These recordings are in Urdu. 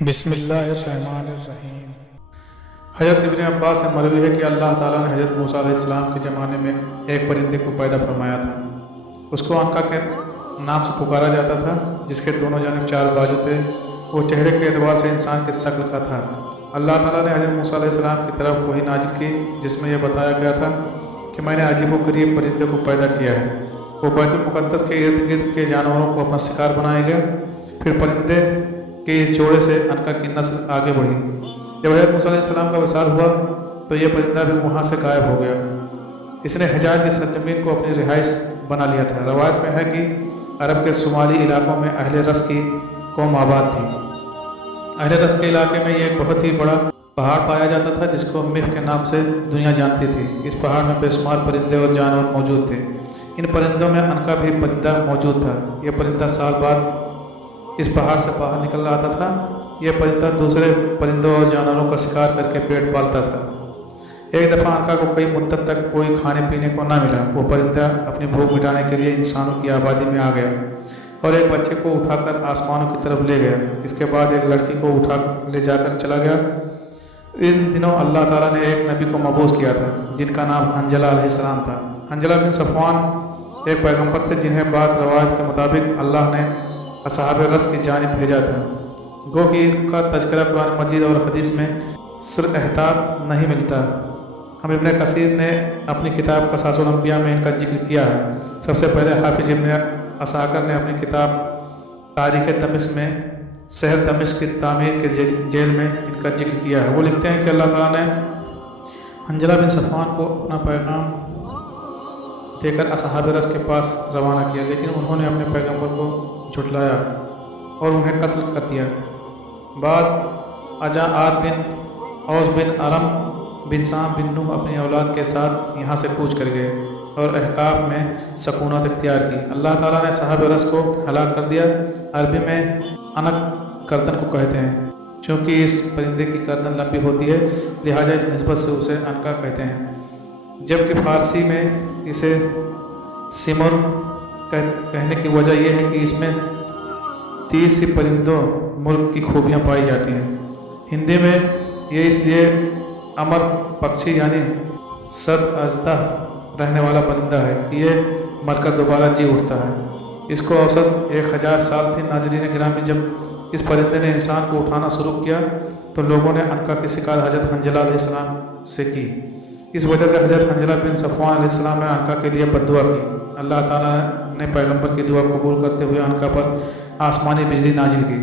بسم اللہ الرحمن الرحیم۔ حضرت ابن عباس سے مروی ہے کہ اللہ تعالیٰ نے حضرت موسیٰ علیہ السلام کے زمانے میں ایک پرندے کو پیدا فرمایا تھا۔ اس کو عنقا کے نام سے پکارا جاتا تھا، جس کے دونوں جانب 4 بازو تھے۔ وہ چہرے کے اعتبار سے انسان کی شکل کا تھا۔ اللہ تعالیٰ نے حضرت موسیٰ علیہ السلام کی طرف وحی نازل کی، جس میں یہ بتایا گیا تھا کہ میں نے عجیب و غریب پرندے کو پیدا کیا ہے۔ وہ بیت المقدس کے ارد گرد کے جانوروں کو اپنا شکار بنائے گا۔ پھر پرندے کے اس جوڑے سے عنقا کی نسل آگے بڑھی۔ جب حضرت موسیٰ علیہ السلام کا وصال ہوا تو یہ پرندہ بھی وہاں سے غائب ہو گیا۔ اس نے حجاز کی سرزمین کو اپنی رہائش بنا لیا تھا۔ روایت میں ہے کہ عرب کے شمالی علاقوں میں اہل رس کی قوم آباد تھی۔ اہل رس کے علاقے میں یہ ایک بہت ہی بڑا پہاڑ پایا جاتا تھا، جس کو مف کے نام سے دنیا جانتی تھی۔ اس پہاڑ میں بے شمار پرندے اور جانور موجود تھے۔ ان پرندوں میں عنقا بھی پرندہ موجود تھا۔ یہ پرندہ سال بعد اس پہاڑ سے باہر نکل آتا تھا۔ یہ پرندہ دوسرے پرندوں اور جانوروں کا شکار کر کے پیٹ پالتا تھا۔ ایک دفعہ عنقا کو کئی مدت تک کوئی کھانے پینے کو نہ ملا۔ وہ پرندہ اپنی بھوک مٹانے کے لیے انسانوں کی آبادی میں آ گیا اور ایک بچے کو اٹھا کر آسمانوں کی طرف لے گیا۔ اس کے بعد ایک لڑکی کو اٹھا لے جا کر چلا گیا۔ ان دنوں اللہ تعالیٰ نے ایک نبی کو مبعوث کیا تھا، جن کا نام حنظلہ علیہ السلام تھا۔ حنظلہ بن صفوان ایک پیغمبر تھے، جنہیں بعض روایت کے مطابق اللہ نے اصحاب رس کی جانب بھیجا تھا۔ گو کہ ان کا تذکرہ قرآن مجید اور حدیث میں سر احتاط نہیں ملتا۔ ہم ابن کثیر نے اپنی کتاب قصص الانبیاء میں ان کا ذکر کیا ہے۔ سب سے پہلے حافظ ابن عساکر نے اپنی کتاب تاریخ دمشق میں شہر دمشق کی تعمیر کے جیل میں ان کا ذکر کیا ہے۔ وہ لکھتے ہیں کہ اللہ تعالیٰ نے حنظلہ بن صفوان کو اپنا پیغام دے کر اصحاب رس کے پاس روانہ کیا، لیکن انہوں نے اپنے پیغمبر کو جھٹلایا اور انہیں قتل کر دیا۔ بعد عاد بن اوس بن ارم بن سام بن نوح اپنی اولاد کے ساتھ یہاں سے کوچ کر گئے اور احقاف میں سکونت اختیار کی۔ اللہ تعالیٰ نے صاحب رس کو ہلاک کر دیا۔ عربی میں عنق گردن کو کہتے ہیں، چونکہ اس پرندے کی گردن لمبی ہوتی ہے، لہٰذا اس نسبت سے اسے عنقا کہتے ہیں، جبکہ فارسی میں اسے سمر کہنے کی وجہ یہ ہے کہ اس میں 30 سی پرندوں ملک کی خوبیاں پائی جاتی ہیں۔ ہندی میں یہ اس لیے امر پکشی یعنی صد ازدہ رہنے والا پرندہ ہے کہ یہ مر کر دوبارہ جی اٹھتا ہے۔ اس کو اوسط 1000 سال تھی۔ ناظرین گرامی، جب اس پرندے نے انسان کو اٹھانا شروع کیا تو لوگوں نے عنقا کی شکایت حضرت حنظلہ علیہ السلام سے کی۔ اس وجہ سے حضرت حنظلہ بن صفوان علیہ السلام نے عنقا کے لیے بددعا کی۔ اللہ تعالیٰ نے پیغمبر کی دعا قبول کرتے ہوئے عنقا پر آسمانی بجلی نازل کی،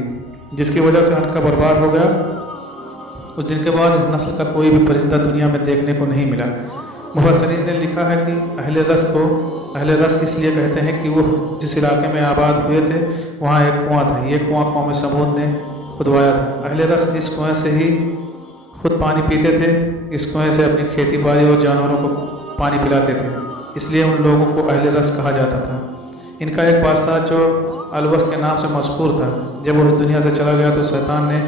جس کی وجہ سے عنقا برباد ہو گیا۔ اس دن کے بعد اس نسل کا کوئی بھی پرندہ دنیا میں دیکھنے کو نہیں ملا۔ مفسرین نے لکھا ہے کہ اہل رس کو اہل رس اس لیے کہتے ہیں کہ وہ جس علاقے میں آباد ہوئے تھے وہاں ایک کنواں تھا۔ یہ کنواں قوم سمود نے کھدوایا تھا۔ اہل رس اس کنویں سے ہی خود پانی پیتے تھے۔ اس کنویں سے اپنی کھیتی باڑی اور جانوروں کو پانی پلاتے تھے، اس لیے ان لوگوں کو اہل رس کہا جاتا تھا۔ ان کا ایک بادشاہ جو الوس کے نام سے مشہور تھا، جب وہ اس دنیا سے چلا گیا تو شیطان نے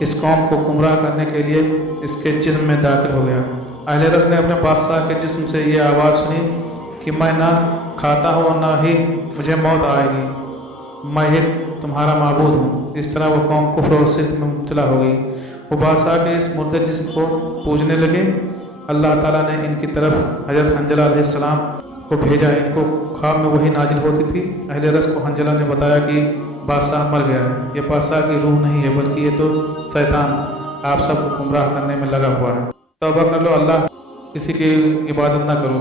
اس قوم کو گمراہ کرنے کے لیے اس کے جسم میں داخل ہو گیا۔ اہل رس نے اپنے بادشاہ کے جسم سے یہ آواز سنی کہ میں نہ کھاتا ہوں اور نہ ہی مجھے موت آئے گی، میں ہی تمہارا معبود ہوں۔ اس طرح وہ قوم کفر اور شرک میں مبتلا ہو گئی۔ وہ بادشاہ کے اس مردے جسم کو پوجنے لگے۔ اللہ تعالیٰ نے ان کی طرف حضرت حنظلہ علیہ السلام کو بھیجا۔ ان کو خواب میں وہی نازل ہوتی تھی۔ اہل رس کو حنظلہ نے بتایا کہ بادشاہ مر گیا ہے۔ یہ بادشاہ کی روح نہیں ہے، بلکہ یہ تو شیطان آپ سب کو گمراہ کرنے میں لگا ہوا ہے۔ توبہ کر لو، اللہ کسی کی عبادت نہ کرو۔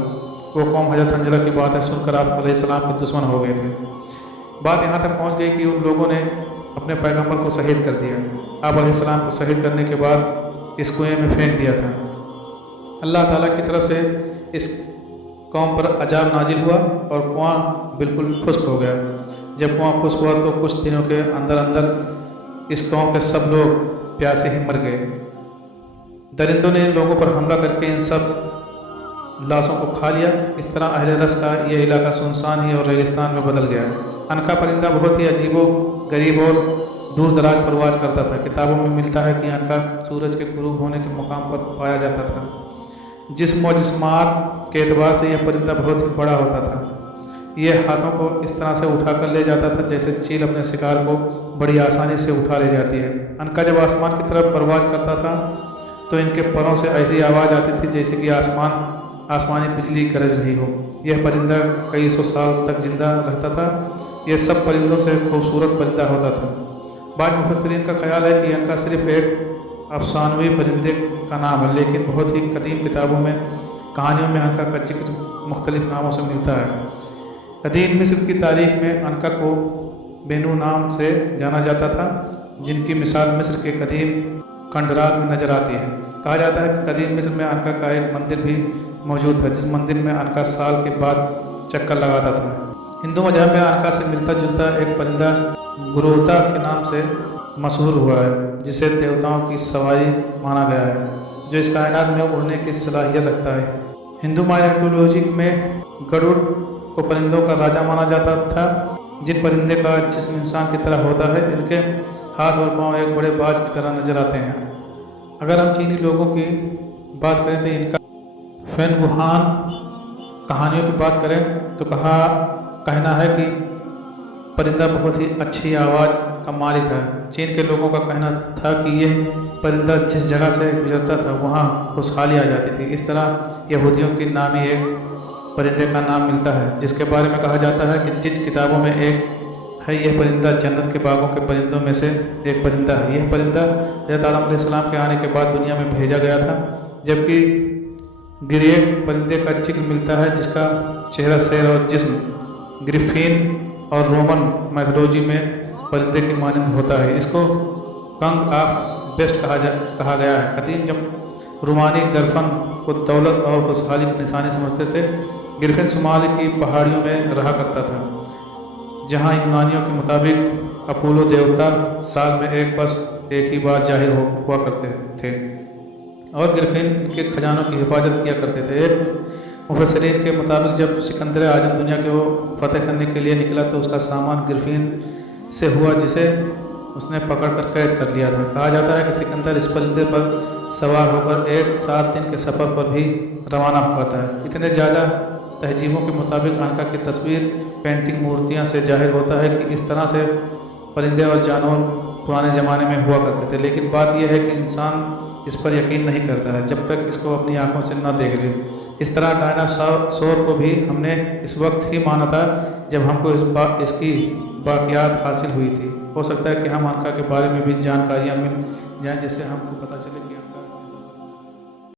وہ قوم حضرت حنظلہ کی باتیں سن کر آپ علیہ السلام کے دشمن ہو گئے تھے۔ بات یہاں تک پہنچ گئی کہ ان لوگوں نے اپنے پیغمبر کو شہید کر دیا۔ آپ علیہ السلام کو شہید کرنے کے بعد اس کنویں میں پھینک دیا تھا۔ اللہ تعالیٰ کی طرف سے اس قوم پر عذاب نازل ہوا اور کنواں بالکل خشک ہو گیا۔ جب کنواں خشک ہوا تو کچھ دنوں کے اندر اندر اس قوم کے سب لوگ پیاسے ہی مر گئے۔ درندوں نے ان لوگوں پر حملہ کر کے ان سب لاشوں کو کھا لیا۔ اس طرح اہل رس کا یہ علاقہ سنسان ہی اور ریگستان میں بدل گیا۔ عنقا پرندہ بہت ہی عجیب و غریب اور دور دراز پرواز کرتا تھا۔ کتابوں میں ملتا ہے کہ عنقا سورج کے غروب ہونے کے مقام پر پایا جاتا تھا۔ جسم و جسمات کے اعتبار سے یہ پرندہ بہت ہی بڑا ہوتا تھا۔ یہ ہاتھوں کو اس طرح سے اٹھا کر لے جاتا تھا جیسے چیل اپنے شکار کو بڑی آسانی سے اٹھا لے جاتی ہے۔ عنقا جب آسمان کی طرف پرواز کرتا تھا تو ان کے پروں سے ایسی آواز آتی تھی جیسے کہ آسمانی بجلی گرج رہی ہو۔ یہ پرندہ کئی سو سال تک زندہ رہتا تھا۔ یہ سب پرندوں سے خوبصورت پرندہ ہوتا تھا۔ بعض مفسرین کا خیال ہے کہ عنقا صرف ایک افسانوی پرندے کا نام ہے، لیکن بہت ہی قدیم کتابوں میں کہانیوں میں عنقا کا ذکر مختلف ناموں سے ملتا ہے۔ قدیم مصر کی تاریخ میں عنقا کو بینو نام سے جانا جاتا تھا، جن کی مثال مصر کے قدیم کھنڈرات میں نظر آتی ہے۔ کہا جاتا ہے کہ قدیم مصر میں عنقا کا ایک مندر بھی موجود تھا، جس مندر میں عنقا سال کے بعد چکر لگاتا تھا۔ ہندو مذہب میں عنقا سے ملتا جلتا ایک پرندہ گروتا کے نام سے مشہور ہوا ہے، جسے دیوتاؤں کی سواری مانا گیا ہے، جو اس کائنات میں اڑنے کی صلاحیت رکھتا ہے۔ ہندو مائتھولوجی میں گروڑ کو پرندوں کا راجا مانا جاتا تھا۔ جن پرندے کا جسم انسان کی طرح ہوتا ہے، ان کے ہاتھ اور پاؤں ایک بڑے باج کی طرح نظر آتے ہیں۔ اگر ہم چینی لوگوں کی بات کریں تو ان کا فین ووہان کہانیوں کی بات کریں تو کہنا ہے کہ پرندہ بہت ہی اچھی آواز کا مالک ہے۔ چین کے لوگوں کا کہنا تھا کہ یہ پرندہ جس جگہ سے گزرتا تھا وہاں خوشحالی آ جاتی تھی۔ اس طرح یہودیوں کی نامی ایک پرندے کا نام ملتا ہے، جس کے بارے میں کہا جاتا ہے کہ جس کتابوں میں ایک ہے، یہ پرندہ جنت کے باغوں کے پرندوں میں سے ایک پرندہ ہے۔ یہ پرندہ حضرت آدم علیہ السلام کے آنے کے بعد دنیا میں بھیجا گیا تھا، جبکہ گریٹ پرندے کا ذکر ملتا ہے جس کا چہرہ شیر اور جسم گریفین اور رومن میتھولوجی میں پرندے کی مانند ہوتا ہے۔ اس کو کنگ آف بیسٹ کہا گیا ہے۔ قدیم جب رومانی گرفن کو دولت اور خوشحالی کی نشانی سمجھتے تھے۔ گرفن شمال کی پہاڑیوں میں رہا کرتا تھا، جہاں یونانیوں کے مطابق اپولو دیوتا سال میں ایک ہی بار ظاہر ہوا کرتے تھے، اور گرفن ان کے خزانوں کی حفاظت کیا کرتے تھے۔ ایک مفسرین کے مطابق جب سکندر اعظم دنیا کو فتح کرنے کے لیے نکلا تو اس کا سامان گرفین سے ہوا، جسے اس نے پکڑ کر قید کر لیا تھا۔ کہا جاتا ہے کہ سکندر اس پرندے پر سوار ہو کر ایک 7 دن کے سفر پر بھی روانہ ہوا تھا۔ اتنے زیادہ تہذیبوں کے مطابق عنقا کی تصویر پینٹنگ مورتیاں سے ظاہر ہوتا ہے کہ اس طرح سے پرندے اور جانور پرانے زمانے میں ہوا کرتے تھے، لیکن بات یہ ہے کہ انسان اس پر یقین نہیں کرتا ہے جب تک اس کو اپنی آنکھوں سے نہ دیکھ لے۔ اس طرح ڈائناسور کو بھی ہم نے اس وقت ہی مانا تھا جب ہم کو اس کی باقیات حاصل ہوئی تھی۔ ہو سکتا ہے کہ ہم عنقا کے بارے میں بھی جانکاریاں مل جائیں جس سے ہم کو پتہ چلے